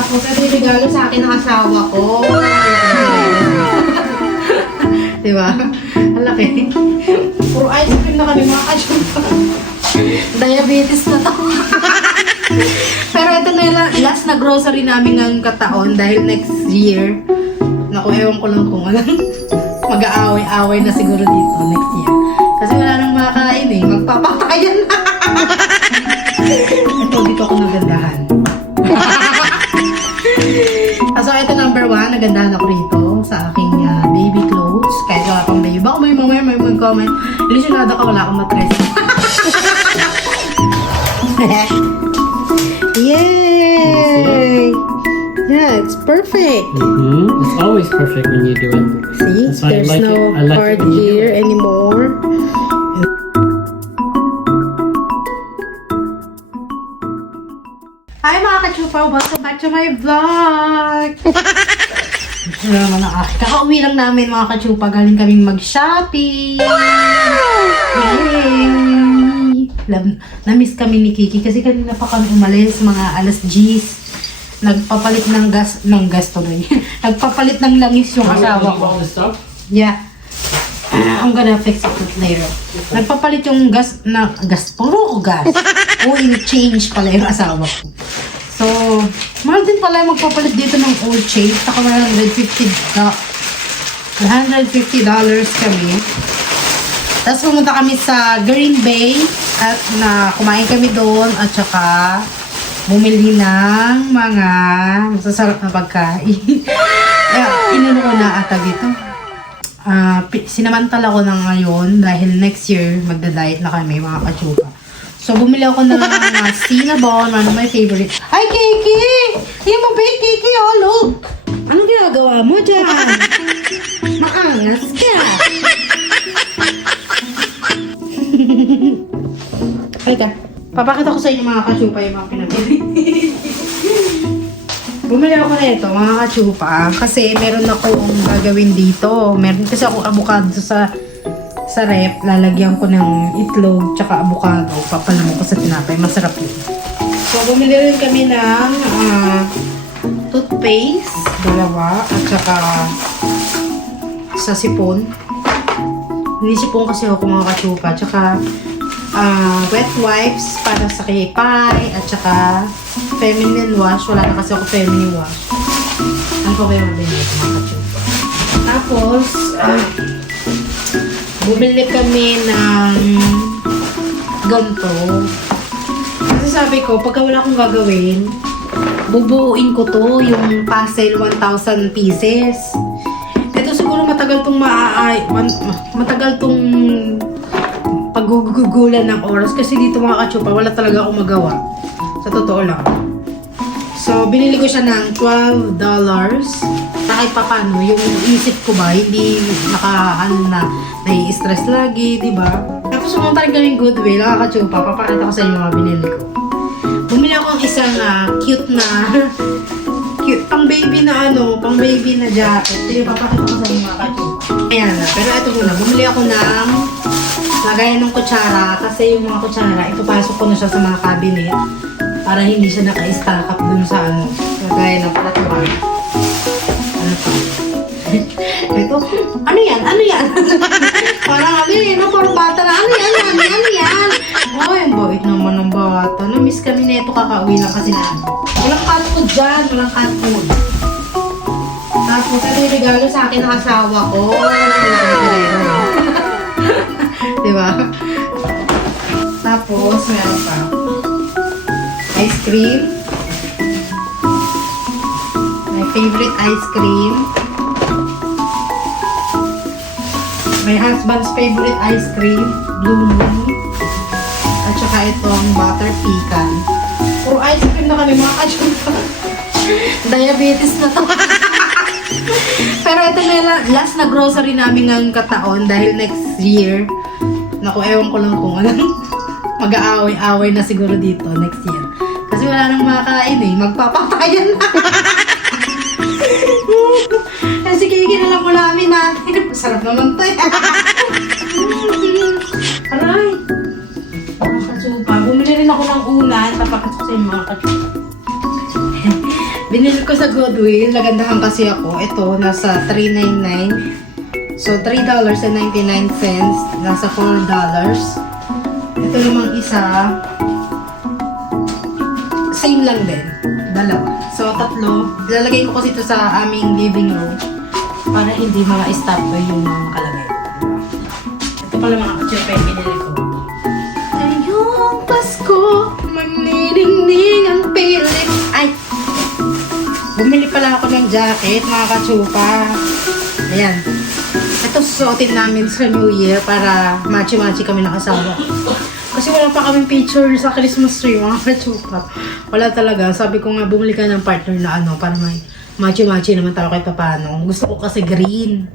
Tapos, ito yung regalo sa akin ng asawa ko. Diba? Ang laki. Puro ice cream na kami mga kasyupa. Diabetes na to. Pero ito na yung last na grocery namin ngayong kataon dahil next year, naku, ewan ko lang kung alam. Mag-aaway-aaway na siguro dito next year. Kasi wala nang makakain eh. Magpapakayan na. Ito, dito ako nagandahan. So, ito number 1. Nagandahan ako rito sa aking baby clothes. Kahit wala pang baby. Baka may comment. Ilusyonado ka, wala akong matres. Yay! Yeah, it's perfect. It's always perfect when you do it. See, That's why I there's like no it. I like card it when you do here it. anymore. Hi mga kachupa! Welcome back to my vlog! Ito naman ang akin. Kakauwi lang namin mga kachupa. Galing kaming mag-shopping! Yay! Na-miss kami ni Kiki kasi kanina pa kami umalis mga alas 10. Nagpapalit ng gas tuloy. Nagpapalit ng langis yung asawa ko. All the stuff? Yeah. I'm gonna fix it later. Nagpapalit yung puro gas. Oil change pala yung asawa ko. So, mahal din pala yung magpapalit dito ng oil change. Saka $150 kami. Tapos pumunta kami sa Green Bay at kumain kami doon at saka bumili ng mga masasarap na pagkain. Inuno ko na ata dito. Sinamantala ko na ngayon dahil next year magda-diet na kami mga kachupa. So bumili ako ng Cinnabon, one of my favorite. Ay, Kiki! Yung mabait, Kiki, oh, look! Anong ginagawa mo dyan? Maangas ka! Halika. Papakita ko sa inyo mga kachupa yung mga pinabili. Bumili ako na ito mga kachupa kasi meron akong gagawin dito. Meron kasi akong avocado sa rep. Lalagyan ko ng itlog tsaka avocado. Papalaman ko sa tinapay. Masarap yun. So bumili rin kami ng toothpaste. 2 at saka sa sipon. Ninisipon kasi ako mga kachupa. Tsaka wet wipes para sa kipay at saka feminine wash. Wala na kasi ako feminine wash. Ano pa ba yung mabili ito mga kachupa? Tapos, bumili kami ng ganito. Kasi sabi ko, pagka wala akong gagawin, bubuuin ko to, yung puzzle 1,000 pieces. Ito siguro matagal tong paggugugulan ng oras kasi dito mga kachupa wala talaga akong magawa sa totoo lang. So binili ko siya ng $12 kahit pa paano yung isip ko ba hindi nai-stress lagi, di ba? Tapos sumunta rin kaming Goodwill mga kachupa, papakita ko sa inyo mga binili ko. Bumili ako ng isang cute pang baby na jacket. Ito yung papakita ko sa inyo mga kachupa. Ayan na, pero ito muna, bumili ako ng lagayan ng kutsara kasi yung mga kutsara, ipapasok ko na siya sa mga cabinet para hindi siya naka-stack up dun sa lagayan ng palatuan. Ano pa? Ito, ano yan? Parang parang bata na, ano yan? Ay, ang bait naman ng bata. Na-miss kami na ito, kakauwi lang kasi na. Walang cat food dyan, walang cat food. Tapos, ito yung regalo sa akin ng asawa ko. Diba? Tapos, meron pa. Ice cream. My favorite ice cream. My husband's favorite ice cream. Blue Moon. At saka itong butter pecan. Puro ice cream na kami mga kasyupa. Diabetes na to. Pero ito na last na grocery namin ngayong kataon dahil next year, naku, ewan ko lang kung alam. Mag-aaway-aaway na siguro dito next year. Kasi wala nang makakain eh. Magpapakayan na. Kasi Kiki na lang ulamin natin. Masarap naman to eh. Aray. Mga kachupa. Bumili rin ako ng unan. Papakit ko sa inyo mga kachupa. Binili ko sa Goodwill. Nagandahan kasi ako. Ito, nasa $3.99. So, $3.99. Nasa $4. Ito namang isa. Same lang din. Dalawa. So, tatlo. Ilalagay ko kasi ito sa aming living room para hindi mga stop yung mga nakalagay. Ito pala mga kachirpa yung binili ko. Ngayong Pasko, magniningning ang pilit. Ay! Bumili pala ako ng jacket, mga kachupa. Ayan. Ito susuotin namin sa New Year para matchy-matchy kami ng asawa. Kasi wala pa kaming picture sa Christmas tree, mga kachupa. Wala talaga. Sabi ko nga, bumili ka ng partner na ano, para may matchy-matchy naman tayo kahit paano. Gusto ko kasi green.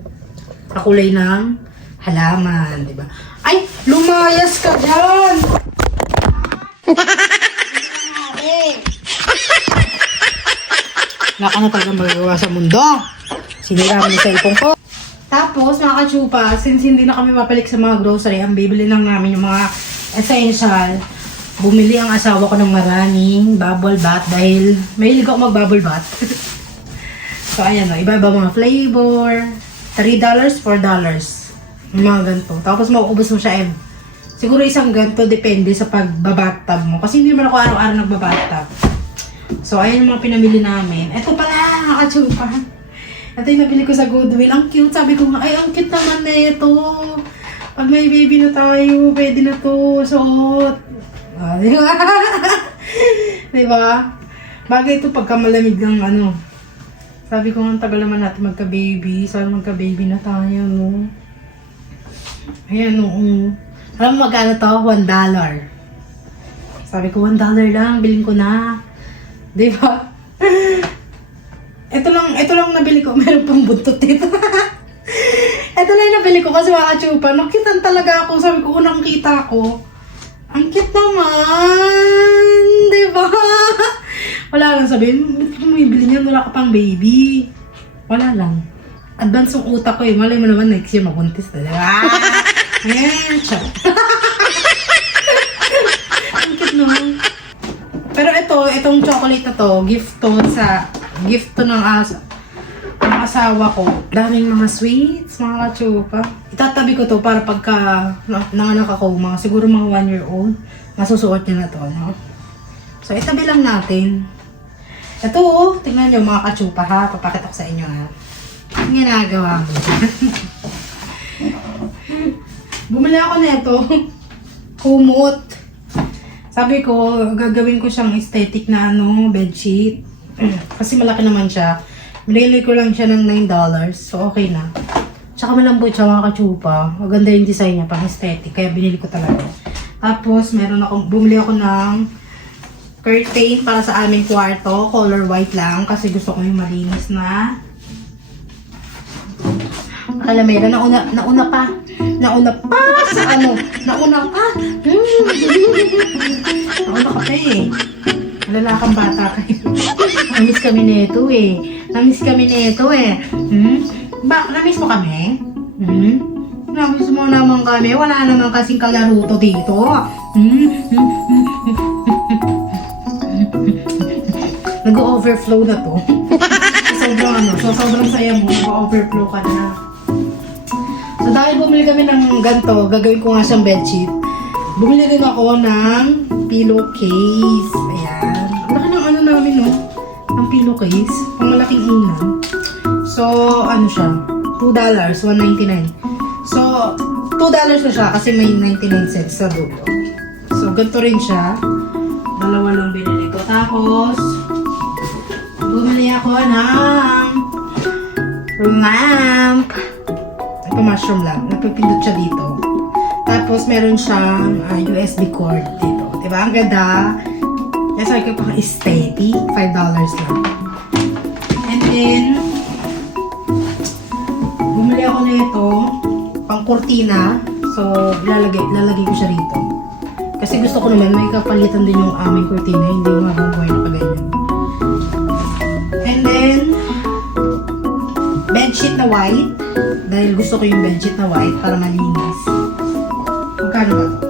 Kakulay ng halaman, di ba? Ay! Lumayas ka dyan! Wala ka na talagang magagawa sa mundo. Sinira mo yung cellphone ko. Tapos, mga kachupa, since hindi na kami mapalik sa mga grocery, ang bibili lang namin yung mga essential. Bumili ang asawa ko ng maraming bubble bath dahil mahilig ako mag-bubble bath. So, ayan o. Iba-iba mga flavor. $3, $4. Mga ganito. Tapos, mauubos mo siya siguro isang ganito depende sa pagbabathtub mo. Kasi hindi naman ako araw-araw nagbabathtub. So, ayan yung mga pinamili namin. Ito pala, mga kachupa. Ito yung nabili ko sa Goodwill. Ang cute. Sabi ko nga, ay, ang cute naman na ito. Pag may baby na tayo, pwede na to. Suot. Ah, di ba? Diba? Bagay ito pagka malamig ng ano. Sabi ko nga, tagal naman natin magka-baby. Sana magka-baby na tayo, no? Ayan, no. Alam mo magkano to? $1. Sabi ko, $1 lang. Bilhin ko na. Diba? Ito lang nabili ko. Meron pang buntot dito. Ito lang yung nabili ko kasi mga kachupa. Nakitan talaga ako. Sabi ko, unang kita ko. Ang cute naman. Diba? Wala lang sabihin. Ba't ka bumibili niyan? Wala ka pang baby. Wala lang. Advance yung utak ko eh. Malay mo naman next year mabuntis na. Diba? Ayan. Ang cute naman. Pero itong chocolate na to, gift to ng asawa ko. Daming mga sweets, mga kachupa. Itatabi ko to para pagka nanganak ako, siguro mga 1-year-old, masusuot niya na to, no? So, itabi lang natin. Ito, tingnan nyo mga kachupa ha. Papakita ko sa inyo ha. Ang ginagawa mo. Bumili ako nito. Kumot. Sabi ko, gagawin ko siyang aesthetic na bedsheet. Kasi malaki naman siya. Binili ko lang siya ng $9. So, okay na. Tsaka malambot siya mga kachupa. Maganda yung design niya, pang aesthetic. Kaya binili ko talaga. Tapos, bumili ako ng curtain para sa aming kwarto. Color white lang. Kasi gusto ko yung malinis na alameda. Nauna pa sa nauna pa ka eh. Lalakang bata kayo. Namiss kami nito eh. Namiss mo kami? Namiss mo naman kami. Wala naman kasing kalaro to dito. Nag-overflow na to. Sobrang saya mo. Nag-overflow ka na. So dahil bumili kami ng ganito, gagawin ko nga siyang bedsheet. Bumili din ako ng pillowcase. Ayan. Laki ng namin, no? Ang pillowcase. Pang malaking inan. So, siya? $2. $1.99. So, $2 na siya kasi may 99 cents sa dulo. So, ganito rin siya. Dalawa lang binili ko. Tapos, bumili ako ng lamp. Ito mushroom lamp. Napipindot siya dito. Tapos, meron siyang USB cord dito. Diba? Ang ganda. Yes, I can aesthetic. $5 lang. And then, bumili ako na ito. Pang kurtina. So, lalagay ko siya rito. Kasi gusto ko naman, may kapalitan din yung aming kurtina. Hindi yung mabubuhay na kaganyan. And then, bedsheet na white. Dahil gusto ko yung bedsheet na white para malinis. Magkano ba ito?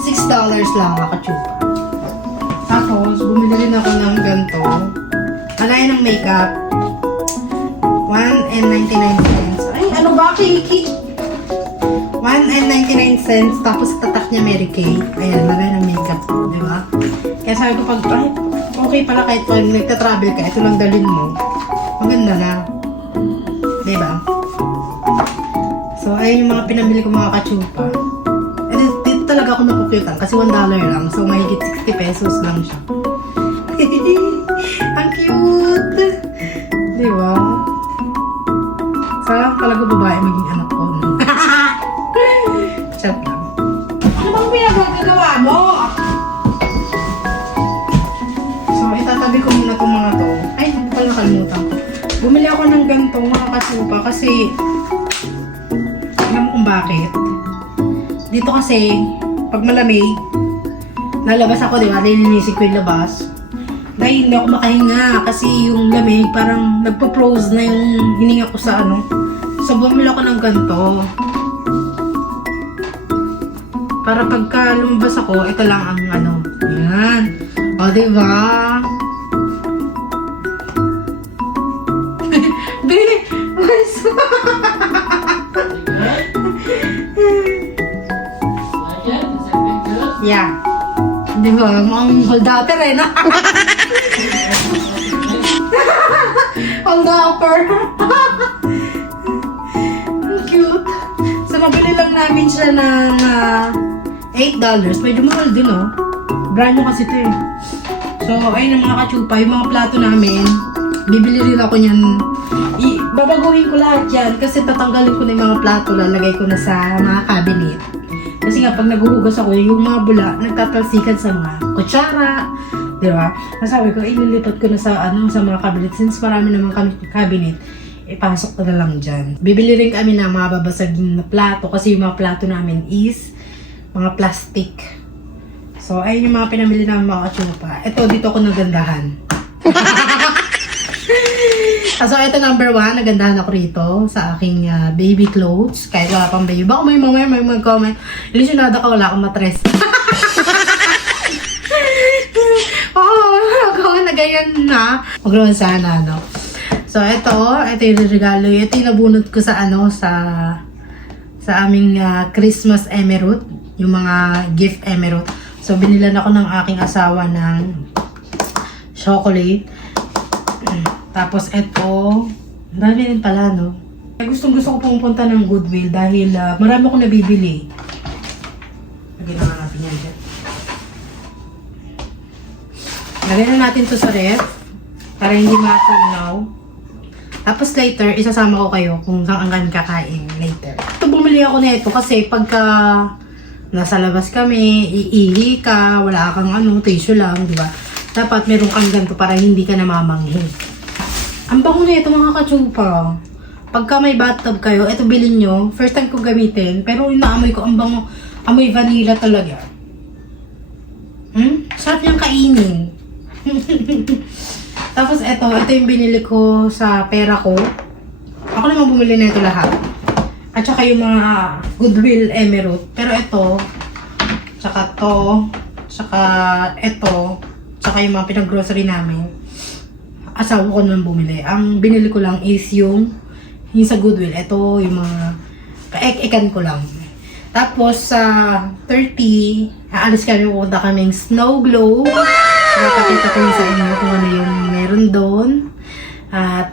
$6 lang, makachupa. Tapos, bumili rin ako ng ganito. Alay ng makeup. 1.99. Ay, ano ba, Kiki? 1.99. Tapos tatak niya Mary Kay. Ayan, alay ng makeup. Di ba? Kaya sabi ko pag, ay, okay pala kahit pag nagta-travel ka, ito lang dalhin mo. Maganda na. Di ba? So, ayun yung mga pinamili ko mga kachupa. Dito talaga ako nakukyutan kasi $1 lang. So, mahigit 60 pesos lang siya. Ang cute! Di ba? Sarang talaga babae maging anak ko. No? Chat lang. Ano bang pinagagawa mo? So, itatabi ko muna itong mga to. Ay, hindi ko nakalimutan ko. Bumili ako ng gantong mga kasupa kasi alam mo kung bakit. Dito kasi, pag malamig, nalabas ako, di ba? Lininisig ko yung labas. Dahil hindi ako makahinga kasi yung lamig parang nagpo-froze na yung hininga ko sa ano. So, bumili ako ng ganito. Para pagka lumabas ako, ito lang ang ano. Yan. O, diba? Bili! Yeah. Di ba? Mukhang hold-upper eh, no? Hold-upper. Ang cute. So, nabili lang namin siya ng $8. Medyo mahal din, oh. Brand new kasi ito eh. So, ayun ang mga kachupa. Yung mga plato namin, bibili rin ako niyan. Babaguhin ko lahat yan kasi tatanggalin ko na yung mga plato. Lalagay ko na sa mga cabinet. Kasi nga, pag naguhugas ako, yung mga bula, nagtatalsikan sa mga kutsara, di ba? Nasabi ko, inilipat ko na sa, sa mga cabinet. Since marami naman kami cabinet, ipasok ko na lang dyan. Bibili rin kami ng mga babasagin na plato kasi yung mga plato namin is mga plastic. So, ayun yung mga pinamili namin mga kachupa. Ito, dito ako nagandahan. So, ito number 1, nagandahan ako rito sa aking baby clothes. Kahit wala pang baby. Baka may comment. Ilusionado ka, wala akong matres. Oo, na ganyan na. Huwag naman sana, no? So, ito yung regalo. Ito yung nabunot ko sa, sa aming Christmas emerald. Yung mga gift emerald. So, binilan ako ng aking asawa ng chocolate. Tapos ito, dami rin pala, no? Gusto ko pumunta ng Goodwill dahil marami akong nabibili. Lagyan na natin yan dyan. Lagyan na natin to sa ref para hindi matunaw. Tapos later, isasama ko kayo kung saan ang kakain later. Ito, bumili ako na ito kasi pagka nasa labas kami, iihi ka, wala kang tissue lang, di ba? Dapat meron kang ganito para hindi ka namamanghi. Ang bango na ito mga kachupa. Pagka may bathtub kayo, ito bilhin nyo. First time ko gamitin. Pero inaamoy ko, ang bango. Amoy vanilla talaga. Sarap niyang kainin. Tapos ito yung binili ko sa pera ko. Ako naman bumili na ito lahat. At saka yung mga Goodwill emerald. Pero ito, tsaka to, tsaka ito, tsaka yung mga pinag-grocery namin. Asawa ko naman bumili. Ang binili ko lang is yung sa Goodwill. Ito, yung mga kaek-ekan ko lang. Tapos, sa 30, aalis kami, pupunta kaming snow globe. Nakakita ko sa inyo kung ano yung meron doon. At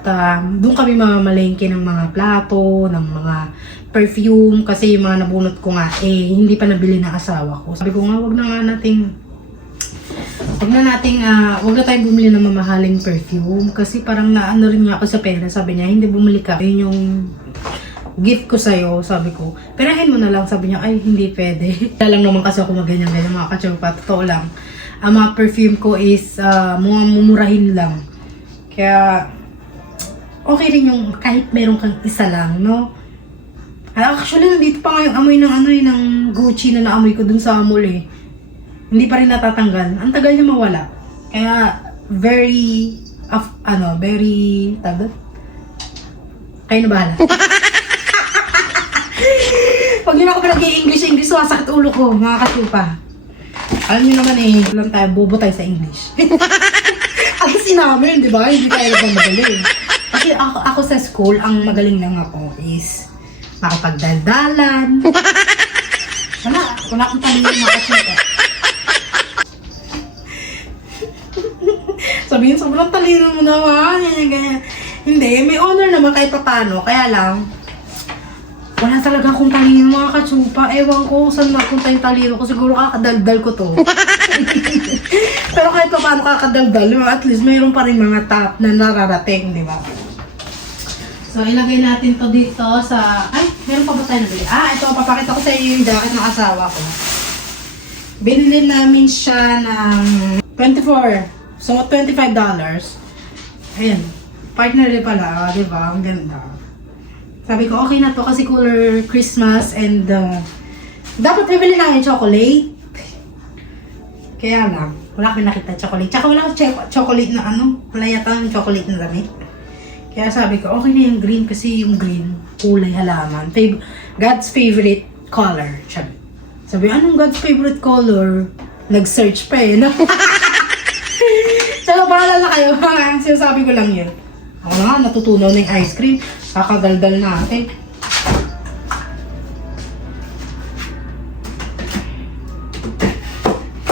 doon kami mamamalengke ng mga plato, ng mga perfume. Kasi yung mga nabunot ko nga, hindi pa nabili ng asawa ko. Sabi ko nga, wag na tayong bumili ng mamahaling perfume kasi parang naano rin nga ako sa pera. Sabi niya, hindi bumili ka. Yun yung gift ko sa'yo, sabi ko. Perahin mo na lang, sabi niya, ay hindi pwede. Kaya lang naman kasi ako maganyan-ganyan mga kachupa. Totoo lang. Ang mga perfume ko is mga mumurahin lang. Kaya okay rin yung kahit meron kang isa lang, no? Actually, nandito pa nga yung amoy ng Gucci na naamoy ko dun sa mall eh. Hindi pa rin natatanggal. Ang tagal niya mawala. Kaya, very, tagal? Kayo na bahala. Pag yun ako pinag-i-English, sumasakit ulo ko, mga katupa. Alam niyo naman lang tayo, bobo tayo sa English. Ang kasi namin, di ba? Hindi tayo ba magaling? Kasi ako sa school, ang magaling lang ako is makipagdaldalan. Wala akong talino makasuka. Sabihin, sobrang talino mo naman. Ganyan. Hindi, may honor naman kahit paano. Kaya lang, wala talaga akong talino mga katsupa. Ewan ko saan napunta yung talino ko. Siguro kakadaldal ko to. Pero kahit pa paano kakadaldal, at least mayroon pa rin mga top na nararating, di ba? So, ilagay natin to dito sa... Ay, meron pa ba tayo nabili? Ito, papakita ko sa inyo yung jacket ng asawa ko. Binili namin siya ng 24. So, $25. Ayan. Partner rin pala, di ba? Ang ganda. Sabi ko, okay na to kasi cooler Christmas and dapat bibili namin chocolate. Kaya lang, wala kami nakita chocolate. Tsaka wala chocolate na wala yata ng chocolate na damit. Kaya sabi ko, okay na yung green kasi yung green, kulay halaman. God's favorite color. Sabi, anong God's favorite color? Nag-search pa eh, no? So, bahala na kayo. Sinasabi ko lang yun. Ako na nga, natutunaw na yung ice cream. Kakagaldal natin.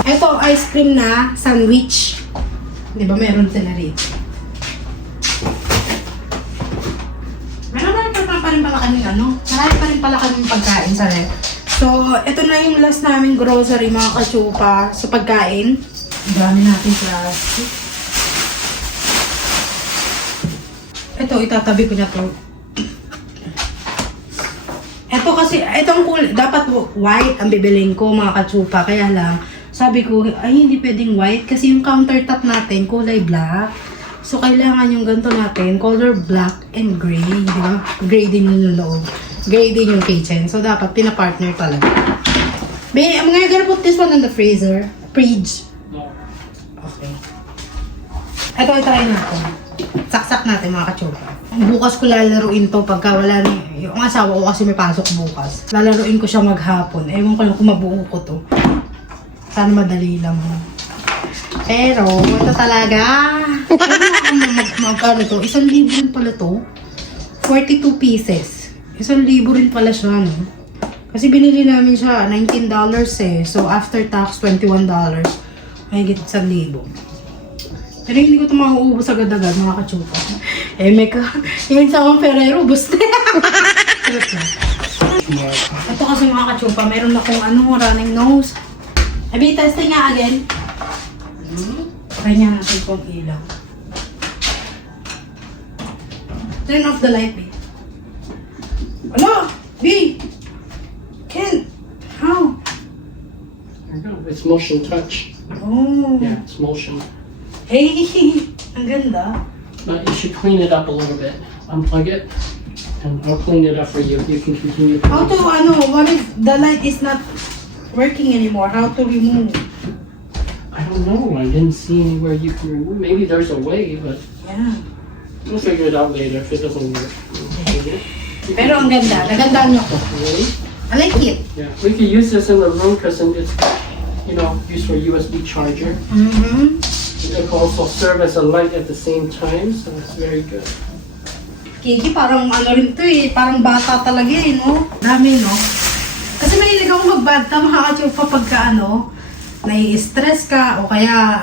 Ito, ice cream na sandwich. Di ba meron sila rito? Meron pa rin pala kaming marami pa rin pala kaming pagkain sa ref. So, ito na yung last namin grocery mga katsupa sa pagkain. Dami natin plastic. Ito, itatabi ko na to. Ito kasi, itong dapat white ang bibiling ko mga katsupa. Kaya lang, sabi ko, ay hindi pwedeng white kasi yung countertop natin kulay black. So, kailangan yung ganito natin, color black and gray, di ba? Gray din yung loob. Gray din yung kitchen. So, dapat pinapartner talaga. I'm gonna put this one in the freezer. Fridge. Okay. Ito, itry natin. Saksak natin mga katsupa. Bukas ko lalaruin to pagka wala na yung asawa ko kasi may pasok bukas. Lalaruin ko siya maghapon. Ewan ko lang kung mabuo ko to. Sana madali lang. Pero, ito talaga. Magkano to? 1,000 rin pala to. 42 pieces. 1,000 rin pala siya, no? Kasi binili namin siya, $19 eh. So, after tax, $21. May higit 1,000. Pero hindi ko ito mauubos agad-agad, mga katsupa. Yung isang Ferrero, bus na. Ito kasi mga katsupa, meron akong running nose. Abi, testing nga again. Try niya natin kung ilaw. Turn off the light, B. Hello? B! Ken! How? It's motion touch. Oh. Yeah, it's motion. Hey! Ang ganda. But you should clean it up a little bit. Unplug it, and I'll clean it up for you. You can continue. How to, what if the light is not working anymore? How to remove? I don't know. I didn't see anywhere you can remove. Maybe there's a way, but Yeah. we'll figure it out later if it doesn't work. Pero ang ganda. Nagandaan niyo ko. Really? I like it. Yeah, we could use this in the room because it's, used for USB charger. Mm-hmm. It can also serve as a light at the same time, so it's very good. Kiki, parang rin to eh. Parang bata talaga eh, no? Dami, no? Kasi mahilig ako mag-badtub, makakatsupa pagka nai-stress ka o kaya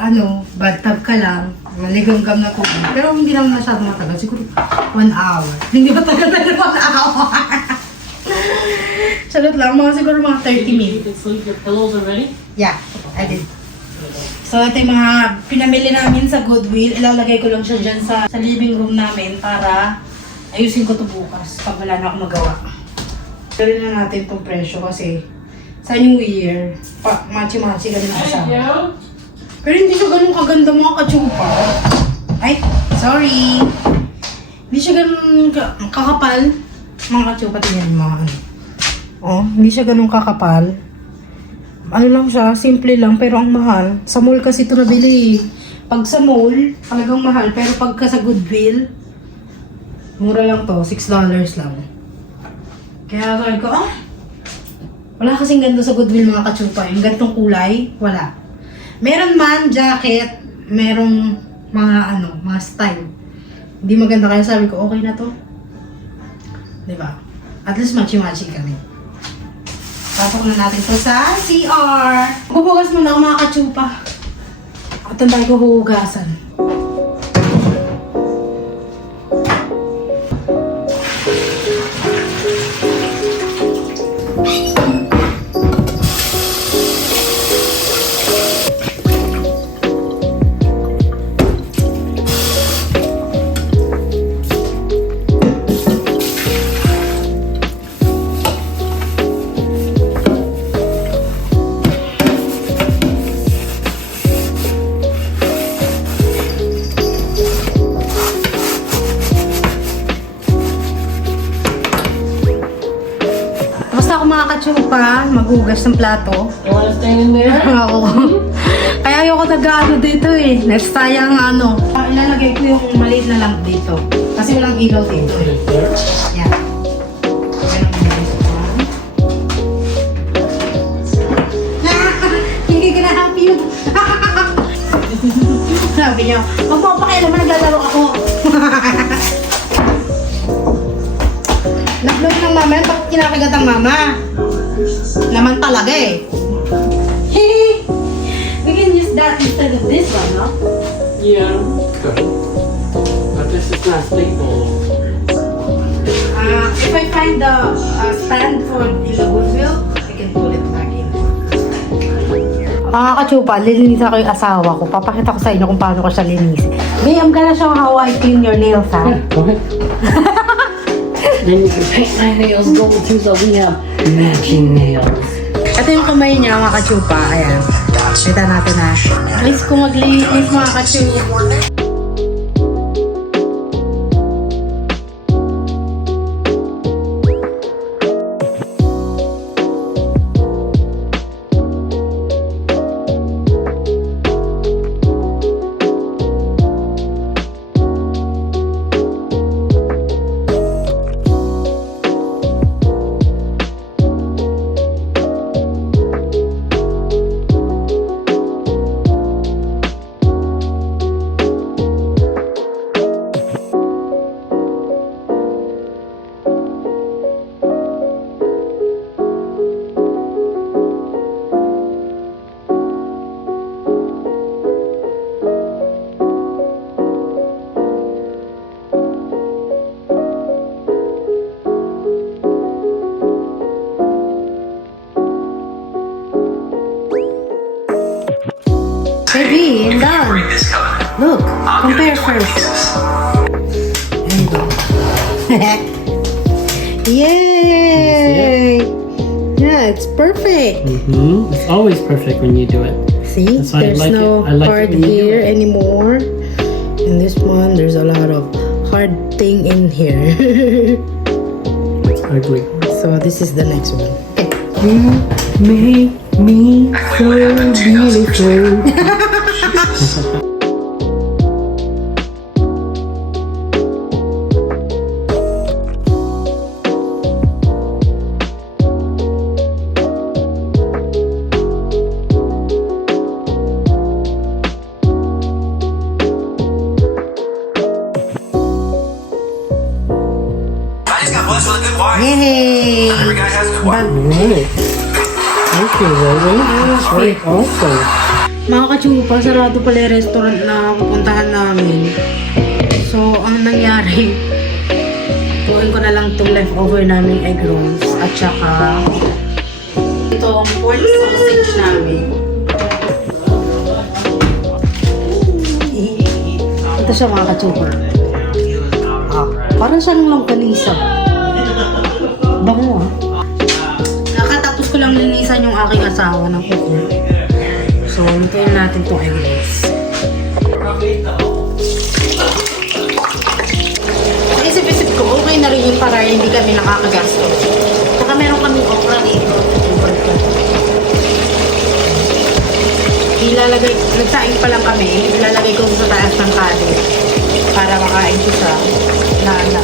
badtub ka lang. Maligamgam na tubig. Pero hindi naman masyadong matagal. Siguro 1 hour. Hindi ba tagal na 1 hour? Charot lang. Siguro mga 30 minutes. You can sleep your pillows already? Yeah, I did. So, ito yung mga pinamili namin sa Goodwill. Ilalagay ko lang siya dyan sa living room namin para ayusin ko to bukas pag wala na akong magawa. Gawin na natin itong presyo kasi sa New Year, machi-machi ganun ang kasama. Pero hindi siya ganun kaganda mga katsupa. Ay, sorry. Hindi siya ganun kakapal. Mga katsupa, tingnan mo. Hindi siya ganun kakapal. Ano lang siya, simple lang, pero ang mahal. Sa mall kasi ito nabili. Pag sa mall, talagang mahal. Pero pagka sa Goodwill, mura lang to, $6 lang. Kaya sabi ko, wala kasing ganda sa Goodwill mga katsupa. Yung gantong kulay, wala. Meron man, jacket, merong mga style. Hindi maganda kaya sabi ko, okay na to. Diba? At least matchy-matchy kami. Pasok na natin to sa CR. Huhugas muna ako mga katsupa. At ang tayo ko huhugasan. Basta ako mga katsupa, maghugas ng plato. You wanna stay in there? Ako. Kaya ayoko nag-ano dito eh. Next sayang ilalagay ko yung maliit na lamp dito. Kasi walang ilaw dito Put eh. it there. Yan. Hindi ka na happy yun. Sabi niya, huwag mo pakialaman, naglalaro ako. Nag-vlog ng mama yan, bakit kinakagat ang mama? Naman talaga eh. We can use that instead of this one, no? Yeah. Good. But this is not stable. If I find the stand for in the Goodwill, I can pull it back in. Mga katsupa, lilinisan ko yung asawa ko. Papakita ko sa inyo kung paano ko siya linisin. May, I'm gonna show how I clean your nails, ha? Yeah, go ahead. Then you can paint my nails gold too, so we have matching nails. Ito yung kamay niya, mga katsupa. Ayan. Kita natin na. Please kung maglinis, mga katsupa. Baby, I'm done. Look, compare first. There you go. Yay! Yeah, it's perfect. Mm-hmm. It's always perfect when you do it. See, That's why I there's like no it. I like it hard when you do here it. anymore. And this one, there's a lot of hard thing in here. It's ugly. So this is the next one. Okay. You make me so beautiful. I just got blessed with a good wife. Yay! Every guy has a good wife. Done. Right. Thank you, Rosie. That's very awesome. Mga katsupa, sarado pala yung restaurant na pupuntahan namin. So, ang nangyari, tuwin ko na lang itong leftover namin egg rolls at saka itong pork sausage namin. Ito siya mga katsupa. Parang siyang longganisa. Bango ah. Nakatapos ko lang linisan yung aking asawa ng kuko. So, lutuin natin itong egg rolls. Isip-isip ko, okay na rin yun para hindi kami nakakagastos. Saka meron kaming okra dito. Ilalagay, nagsaing pa lang kami, ilalagay ko sa taas ng kanin para makain ko sa naan.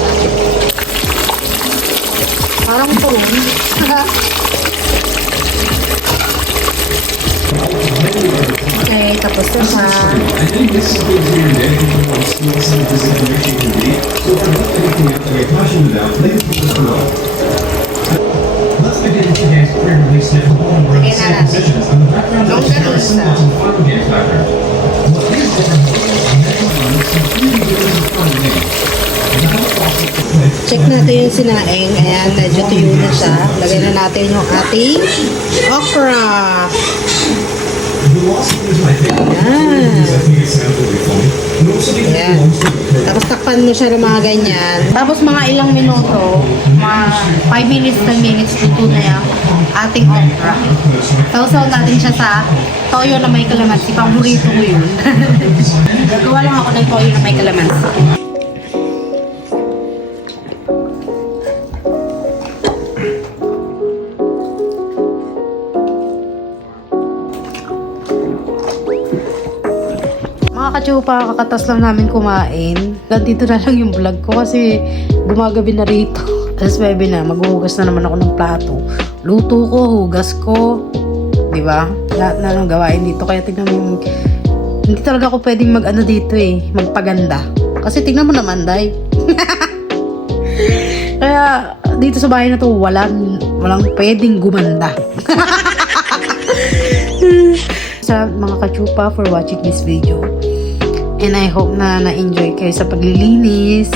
Parang turun. Okay, tapos na siya. I think this is gives you an education on skills and disadvantage can be. So if there's anything you have to get passionate about, please let us know. Let's begin today's pre-release hit home run Lagyan na safe natin. positions on the background of Long ganun Harrison siya. Watson final game factor. What is overhauled next month some really good in the final game. Check natin yung sinaing. Ayan, medyo tuyo na siya. Lagyan na natin yung ating okra. The loss is my favorite. Ayan. I think it sounds really funny. And also because it Ayan. belongs to the curve. Tapos takpan mo siya ng mga ganyan. Tapos mga ilang minuto, mga 5 minutes, 10 minutes, luto na yung ating okra. Sausaw natin siya sa toyo na may kalamansi. Paborito ko yun. Gagawa lang ako ng toyo na may kalamansi. Mga kachupa, kakatas lang namin kumain. Dito na lang yung vlog ko kasi gumagabi na rito. Alas 9 na, maghuhugas na naman ako ng plato. Luto ko, hugas ko. Diba? Lahat na lang gawain dito. Kaya tignan mo yung... Hindi talaga ako pwedeng mag-ano dito eh. Magpaganda. Kasi tignan mo naman, Day. Kaya dito sa bahay na to, walang pwedeng gumanda. Sa mga kachupa for watching this video. And I hope na na-enjoy kayo sa paglilinis,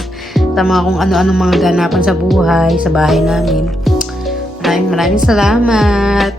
sa mga kung ano-anong mga ganapan sa buhay, sa bahay namin. Maraming salamat.